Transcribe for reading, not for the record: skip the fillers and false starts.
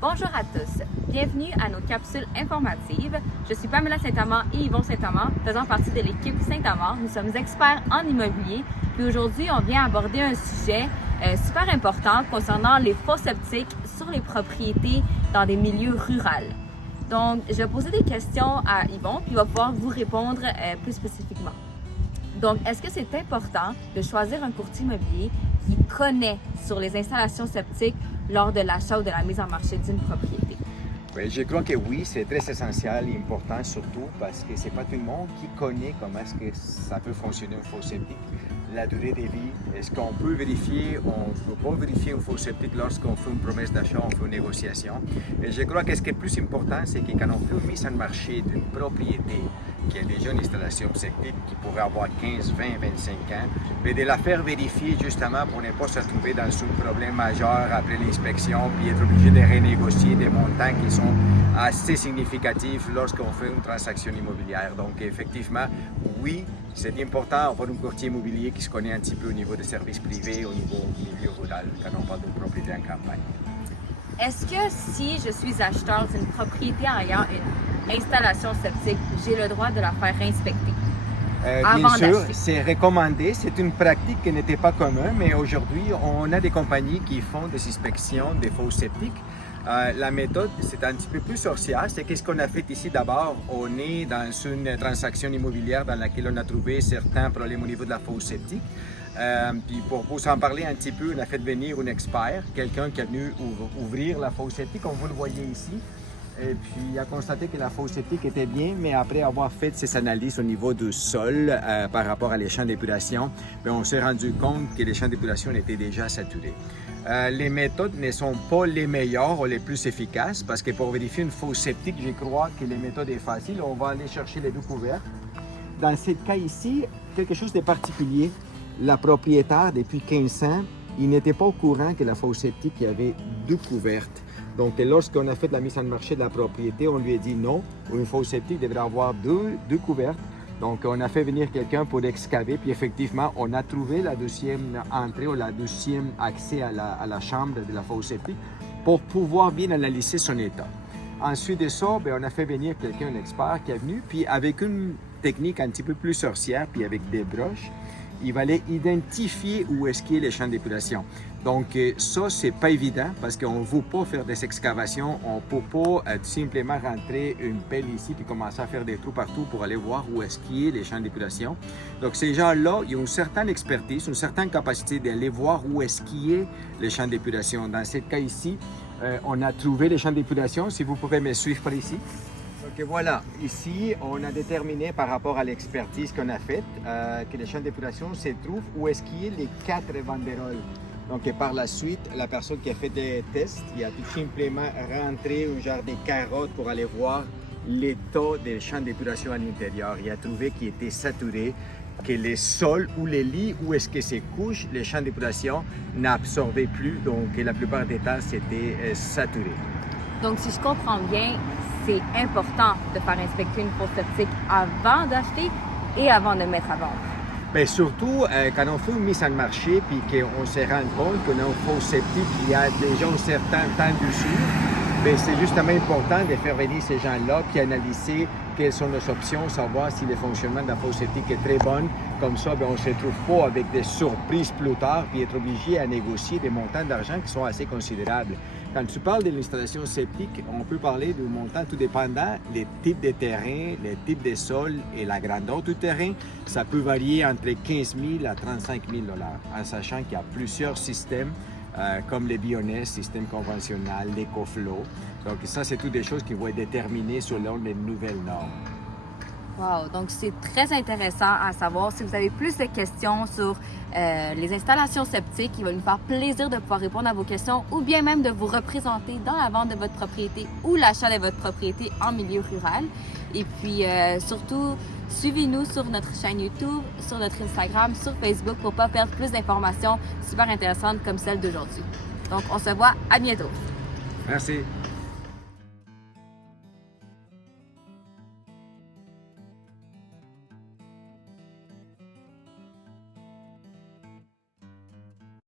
Bonjour à tous, bienvenue à nos capsules informatives. Je suis Pamela Saint-Amand et Yvon Saint-Amand, faisant partie de l'équipe Saint-Amand. Nous sommes experts en immobilier. Puis aujourd'hui, on vient aborder un sujet super important concernant les faux septiques sur les propriétés dans des milieux ruraux. Donc, je vais poser des questions à Yvon, puis il va pouvoir vous répondre plus spécifiquement. Donc, est-ce que c'est important de choisir un courtier immobilier qui connaît sur les installations septiques lors de l'achat ou de la mise en marché d'une propriété? Oui, je crois que oui, c'est très essentiel et important, surtout parce que c'est pas tout le monde qui connaît comment est-ce que ça peut fonctionner un faux septique, la durée de vie. Est-ce qu'on peut vérifier, on ne peut pas vérifier un faux septique lorsqu'on fait une promesse d'achat, on fait une négociation. Et je crois que ce qui est le plus important, c'est que quand on fait une mise en marché d'une propriété qui a déjà une installation septique qui pourrait avoir 15, 20, 25 ans, mais de la faire vérifier justement pour ne pas se retrouver dans un problème majeur après l'inspection puis être obligé de renégocier des montants qui sont assez significatifs lorsqu'on fait une transaction immobilière. Donc effectivement, oui, c'est important d'avoir un courtier immobilier qui se connaît un petit peu au niveau des services privés, au niveau milieu rural, quand on parle d'une propriété en campagne. Est-ce que si je suis acheteur d'une propriété ayant une installation septique, j'ai le droit de la faire inspecter? Bien sûr, c'est recommandé. C'est une pratique qui n'était pas commune, mais aujourd'hui, on a des compagnies qui font des inspections des faux septiques. La méthode, c'est un petit peu plus sorcière. C'est qu'est-ce qu'on a fait ici d'abord. On est dans une transaction immobilière dans laquelle on a trouvé certains problèmes au niveau de la fosse septique. Puis pour vous en parler un petit peu, on a fait venir un expert, quelqu'un qui est venu ouvrir la fosse septique, comme vous le voyez ici. Et puis, il a constaté que la fosse septique était bien, mais après avoir fait ses analyses au niveau du sol par rapport à les champs d'épuration, on s'est rendu compte que les champs d'épuration étaient déjà saturés. Les méthodes ne sont pas les meilleures ou les plus efficaces parce que pour vérifier une fosse septique, je crois que les méthodes sont faciles. On va aller chercher les deux couverts. Dans ce cas ici, quelque chose de particulier, la propriétaire, depuis 15 ans, il n'était pas au courant que la fosse septique, il y avait deux couvertes. Donc, lorsqu'on a fait la mise en marché de la propriété, on lui a dit non, une fosse septique devrait avoir deux couvertes. Donc, on a fait venir quelqu'un pour excaver, puis effectivement, on a trouvé la deuxième entrée ou la deuxième accès à la chambre de la fosse septique pour pouvoir bien analyser son état. Ensuite de ça, on a fait venir quelqu'un, un expert qui est venu, puis avec une technique un petit peu plus sorcière, puis avec des broches, il fallait identifier où est-ce qu'il y a les champs d'épuration. Donc ça, c'est pas évident parce qu'on ne veut pas faire des excavations, on ne peut pas tout simplement rentrer une pelle ici puis commencer à faire des trous partout pour aller voir où est-ce qu'il y a les champs d'épuration. Donc ces gens-là, ils ont une certaine expertise, une certaine capacité d'aller voir où est-ce qu'il y a les champs d'épuration. Dans ce cas ici, on a trouvé les champs d'épuration. Si vous pouvez me suivre par ici. Donc voilà, ici, on a déterminé par rapport à l'expertise qu'on a faite que les champs d'épuration se trouvent où est-ce qu'il y a les 4 banderoles. Donc par la suite, la personne qui a fait des tests, il a tout simplement rentré un genre de carotte pour aller voir l'état des champs d'épuration à l'intérieur. Il a trouvé qu'il était saturé, que les sols ou les lits où est-ce que ces couches, les champs d'épuration n'absorbaient plus, donc la plupart des temps, c'était saturé. Donc si je comprends bien, c'est important de faire inspecter une fosse septique avant d'acheter et avant de mettre à vendre. Bien, surtout quand on fait une mise en marché puis qu'on se rend compte qu'on a une fosse septique qui a déjà un certain temps dessus, c'est justement important de faire venir ces gens-là puis analyser quelles sont nos options, savoir si le fonctionnement de la fosse septique est très bon. Comme ça, on ne se trouve pas avec des surprises plus tard puis être obligé à négocier des montants d'argent qui sont assez considérables. Quand tu parles de l'installation septique, on peut parler de montant tout dépendant, les types de terrain, les types de sols et la grandeur du terrain. Ça peut varier entre 15 000 à 35 000 $, en sachant qu'il y a plusieurs systèmes comme les Bioness, système conventionnel, l'EcoFlow. Donc ça, c'est toutes des choses qui vont être déterminées selon les nouvelles normes. Wow! Donc, c'est très intéressant à savoir. Si vous avez plus de questions sur les installations septiques, il va nous faire plaisir de pouvoir répondre à vos questions ou bien même de vous représenter dans la vente de votre propriété ou l'achat de votre propriété en milieu rural. Et puis, surtout, suivez-nous sur notre chaîne YouTube, sur notre Instagram, sur Facebook pour ne pas perdre plus d'informations super intéressantes comme celle d'aujourd'hui. Donc, on se voit à bientôt. Merci.